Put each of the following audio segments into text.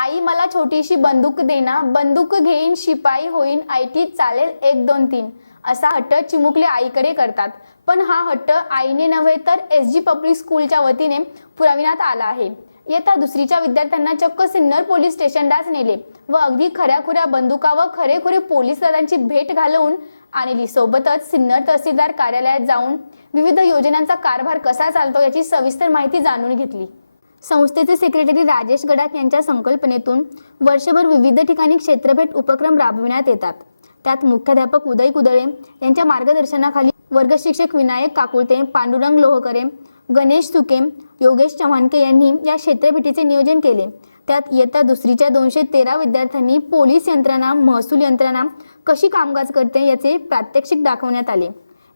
आई मला छोटीशी बंदूक देना बंदूक घेईन शिपाई होईन आयटी चालेल एक दोन तीन. असा हट्ट चिमुकले आईकडे करतात. पण हा हट्ट आईने नव्हे तर एस जी पब्लिक स्कूलच्या वतीने पुरविण्यात आला आहे. येता दुसरीच्या विद्यार्थ्यांना चक्क सिन्नर पोलीस स्टेशनलाच नेले व अगदी खऱ्याखुऱ्या बंदुका व खरेखुरे पोलीस दलांची भेट घालवून आणली. सोबतच सिन्नर तहसीलदार कार्यालयात जाऊन विविध योजनांचा कारभार कसा चालतो याची सविस्तर माहिती जाणून घेतली. संस्थेचे सेक्रेटरी राजेश गडाख यांच्या संकल्पनेतून वर्षभर विविध ठिकाणी क्षेत्रभेट उपक्रम राबविण्यात येतात. त्यात मुख्याध्यापक उदय कुदळे यांच्या मार्गदर्शनाखाली वर्ग शिक्षक विनायक काकुळते पांडुरंग लोहकरे गणेश सुके योगेश चव्हाणके यांनी या क्षेत्रभेटीचे नियोजन केले. त्यात इयत्ता दुसरीच्या दोनशे तेरा विद्यार्थ्यांनी पोलीस यंत्रणा महसूल यंत्रणा कशी कामकाज करते याचे प्रात्यक्षिक दाखवण्यात आले.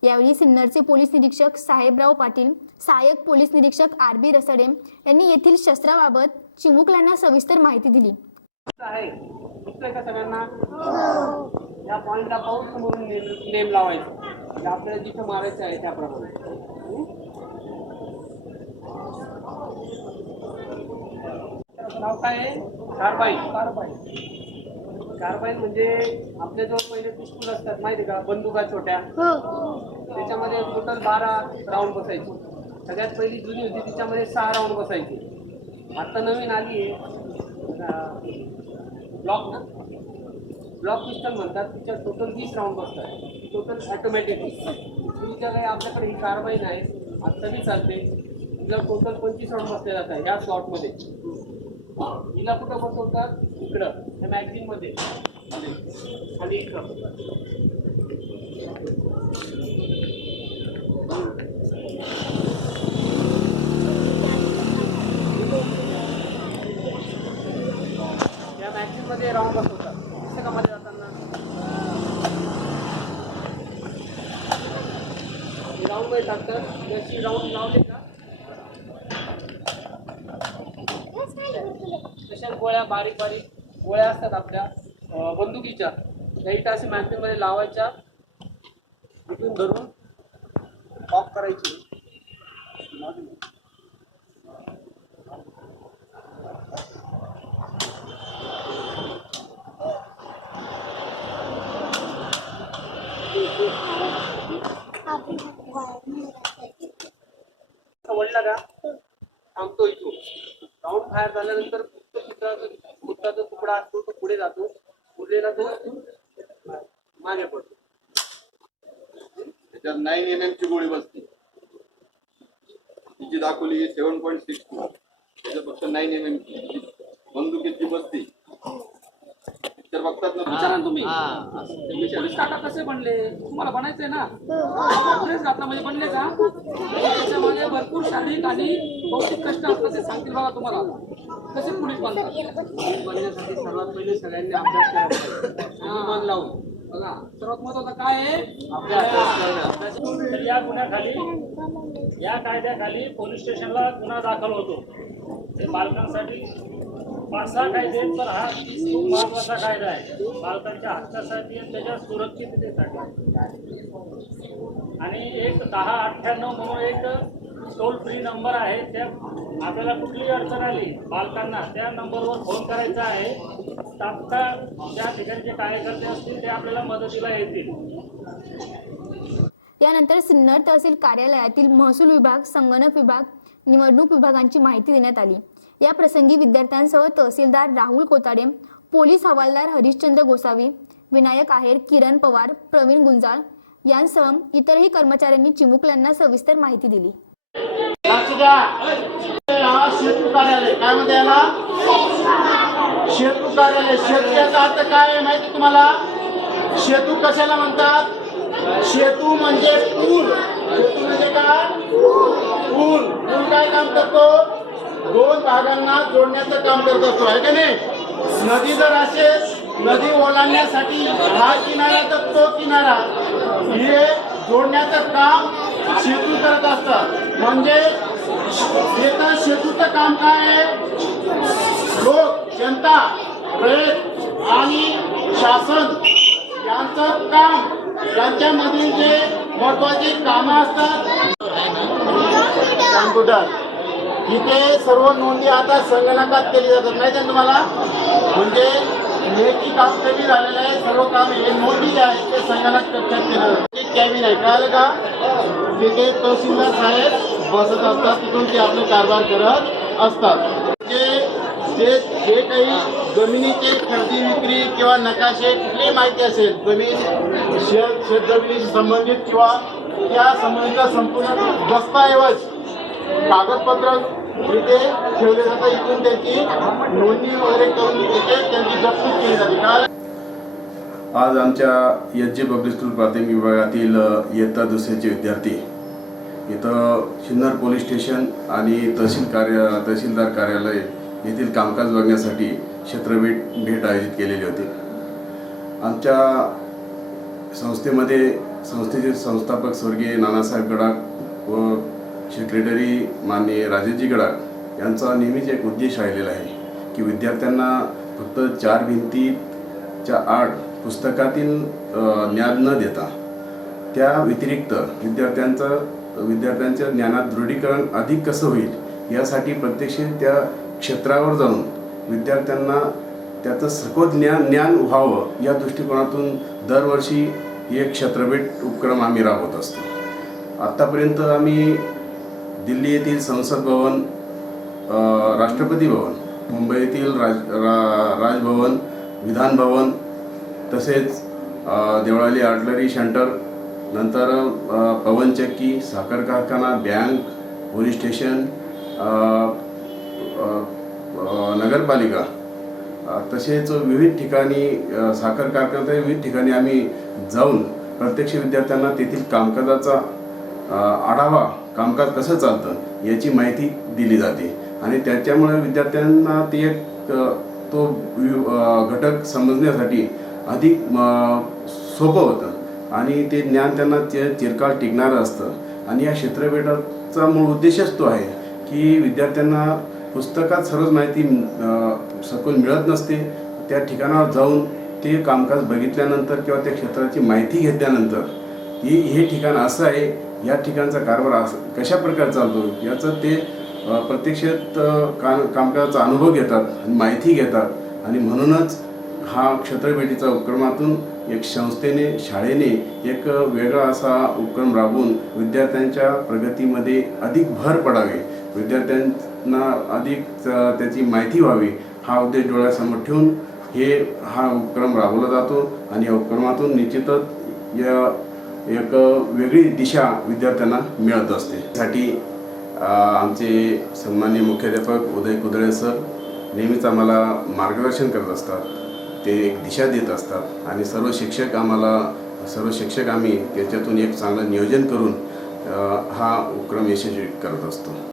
यावेळी सिन्नरचे पोलीस निरीक्षक साहेबराव पाटील सहाय्यक पोलीस निरीक्षक आर बी रसडे यांनी येथील शस्त्राबाबत चिमुकल्यांना सविस्तर माहिती दिली. सगळ्यांना? या पॉईंटला पाऊस समोरून नेम नेम म्हणजे आपल्याला जिथं मारायचं आहे त्याप्रमाणे. नाव काय आहे? कारबाईन कारबाईन कारबाईन म्हणजे आपले जो पहिले पिस्तूल असतात माहिती का? बंदुका छोट्या. त्याच्यामध्ये टोटल बारा राऊंड बसायचे. सगळ्यात पहिली जुनी होती तिच्यामध्ये सहा राऊंड बसायचे. आता नवीन आली आहे. ब्लॉक ना? ब्लॉक पिस्टल म्हणतात तिच्यात टोटल वीस राऊंड बसतात. टोटल ऑटोमॅटिक तुमच्या काही आपल्याकडे ही कारवाई आहे आत्ता बी चालते. तिला टोटल पंचवीस राऊंड बसले जातात ह्या स्लॉटमध्ये हिला कुठं बसवतात? इकडं त्या मॅगझिनमध्ये खाली इकडं. या मॅगझिनमध्ये राऊंड बसवतात. दिसतं जाताना. राऊंडमध्ये टाकतात. जशी राऊंड लावले का तशा गोळ्या बारीक बारीक गोळ्या असतात आपल्या बंदुकीच्या. त्या इथं असे लावायच्या. इथून धरून ऑफ करायची. वळला का? थांबतो इथून राऊंड फायर झाल्यानंतर जो बुटाचा तुकडा असतो तो पुढे जातो. उरलेला तो मागे पडतो. त्याच्यात नाईन एम एम ची गोळी बसते. तिची दाखवली सेवन पॉईंट सिक्स टू त्याच्यात फक्त नाईन एम एम ची. बंदुकीची बसते. पिक्चर बघतात ना विचारा ना तुम्ही पोलीस काका कसे बनले? तुम्हाला बनायचंय ना? म्हणजे बनले का? त्याच्यामध्ये भरपूर शारीरिक आणि भौतिक कष्ट असतात ते सांगतील बघा तुम्हाला. कसे पोलीस बनतात बनण्यासाठी सर्वात पहिले सगळ्यांनी अभ्यास करायचा मन लावून. बघा सर्वात महत्वाचं काय आहे? अभ्यास तर या गुन्ह्याखाली या कायद्याखाली पोलीस स्टेशनला गुन्हा दाखल होतो. ते बालकांसाठी पाच सहा कायदे आहेत, पण हा खूप महत्त्वाचा कायदा आहे. बालकांच्या हक्कासाठी आणि त्याच्या सुरक्षिततेसाठी. आणि एक दहा अठ्ठ्याण्णव म्हणून एक टोल फ्री नंबर आहे त्या आपल्याला कुठलीही अडचण आली बालकांना त्या नंबरवर फोन करायचा आहे. तात्काळ ज्या ठिकाणचे कार्यकर्ते असतील ते आपल्याला मदतीला येतील. यानंतर सिन्नर तहसील कार्यालयातील महसूल विभाग संगणक विभाग निवडणूक विभागांची माहिती देण्यात आली. या प्रसंगी विद्यार्थ्यांसह तहसीलदार राहुल कोताडे पोलीस हवालदार हरिश्चंद्र गोसावी विनायक आहेर किरण पवार प्रवीण गुंजाळ यांसह इतरही कर्मचाऱ्यांनी चिमुकल्यांना सविस्तर माहिती दिली. लक्ष द्या हा सेतू कार्यालय काय म्हणते याला? सेतू कार्यालय सेतू अर्थ काय आहे माहिती तुम्हाला? शेतू कशाला म्हणतात? शेतू म्हणजे पूल. शेतू म्हणजे काय? पूल. पूल काय काम करतो? दोन भागांना जोडण्याचं काम करत असतो आहे का नाही? नदी जर असेल नदी ओलांडण्यासाठी हा किनारा तर तो किनारा. हे जोडण्याचं काम सेतू करत असतात. म्हणजे एका शेतूचं काम काय आहे? लोक जनता रयत आणि शासन यांचं काम यांच्यामधील जे महत्वाची कामं असतात. कॉम्प्युटर. इथे सर्व नोंदी आता संगणकात केली जातात. माहिती आहे तुम्हाला? म्हणजे लेखी काम कमी झालेलं आहे. सर्व काम हे नोंदी जे आहेत ते संगणक कक्षात केलं कॅबिन आहे. कळालं का? तिथे तहसीलदार साहेब बसत असतात तिथून ते आपले कारभार करत असतात. जे जे जे काही जमिनीचे खरेदी विक्री किंवा नकाशे कुठली माहिती असेल जमीन शेत शेतजमिनीशी संबंधित किंवा त्या संबंधित संपूर्ण दस्तऐवज कागदपत्र इथे ठेवले जातात इथून त्यांची नोंदणी वगैरे करून इथे त्यांची जपणूक केली जाते. कारण आज आमच्या एच जे पब्लिक स्कूल प्राथमिक विभागातील इयत्ता दुसऱ्याचे विद्यार्थी. इथं सिन्नर पोलीस स्टेशन आणि तहसील कार्य तहसीलदार कार्यालय येथील कामकाज बघण्यासाठी क्षेत्रभेट भेट आयोजित केलेली होती. आमच्या संस्थेमध्ये संस्थेचे संस्थापक स्वर्गीय नानासाहेब गडाख व सेक्रेटरी माननीय राजेशजी गडाख यांचा नेहमीच एक उद्देश राहिलेला आहे की विद्यार्थ्यांना फक्त चार भिंतीच्या आठ पुस्तकातील ज्ञान न देता त्या व्यतिरिक्त विद्यार्थ्यांचं विद्यार्थ्यांच्या ज्ञानात दृढीकरण अधिक कसं होईल यासाठी प्रत्यक्ष त्या क्षेत्रावर जाऊन विद्यार्थ्यांना त्याचं सखोल ज्ञान ज्ञान व्हावं या दृष्टिकोनातून दरवर्षी एक क्षेत्रभेट उपक्रम आम्ही राबवत असतो. आत्तापर्यंत आम्ही दिल्ली येथील संसद भवन राष्ट्रपती भवन मुंबईतील राज रा राजभवन विधान भवन तसेच देवळाली आर्टलरी सेंटर नंतर पवनचक्की साखर कारखाना बँक पोलीस स्टेशन नगरपालिका. तसेच विविध ठिकाणी साखर कारखान्यात विविध ठिकाणी आम्ही जाऊन प्रत्यक्ष विद्यार्थ्यांना तेथील कामकाजाचा आढावा कामकाज कसं चालतं याची माहिती दिली जाते. आणि त्याच्यामुळे विद्यार्थ्यांना ते एक तो घटक समजण्यासाठी अधिक सोपं होतं. आणि ते ज्ञान त्यांना ते चिरकाळ टिकणारं असतं. आणि या क्षेत्रभेटाचा मूळ उद्देशच तो आहे की विद्यार्थ्यांना पुस्तकात सर्वच माहिती सकून सखोल मिळत नसते. त्या ठिकाणावर जाऊन ते कामकाज बघितल्यानंतर किंवा त्या क्षेत्राची माहिती घेतल्यानंतर ही हे ठिकाण असं आहे या ठिकाणचा कारभार असं कशा प्रकारे चालतो? याचं ते प्रत्यक्षात का कामकाजाचा अनुभव घेतात आणि माहिती घेतात. आणि म्हणूनच हा क्षेत्रभेटीचा उपक्रमातून एक संस्थेने शाळेने एक वेगळा असा उपक्रम राबवून विद्यार्थ्यांच्या प्रगतीमध्ये अधिक भर पडावी. विद्यार्थ्यांना अधिक त्याची माहिती व्हावी हा उद्देश डोळ्यासमोर ठेवून हे हा उपक्रम राबवला जातो आणि या उपक्रमातून निश्चितच या एक वेगळी दिशा विद्यार्थ्यांना मिळत असते. त्यासाठी आमचे सन्मान्य मुख्याध्यापक उदय कुदळे सर नेहमीच आम्हाला मार्गदर्शन करत असतात. ते एक दिशा देत असतात. आणि सर्व शिक्षक आम्हाला सर्व शिक्षक आम्ही त्याच्यातून एक चांगलं नियोजन करून हा उपक्रम यशस्वी करत असतो.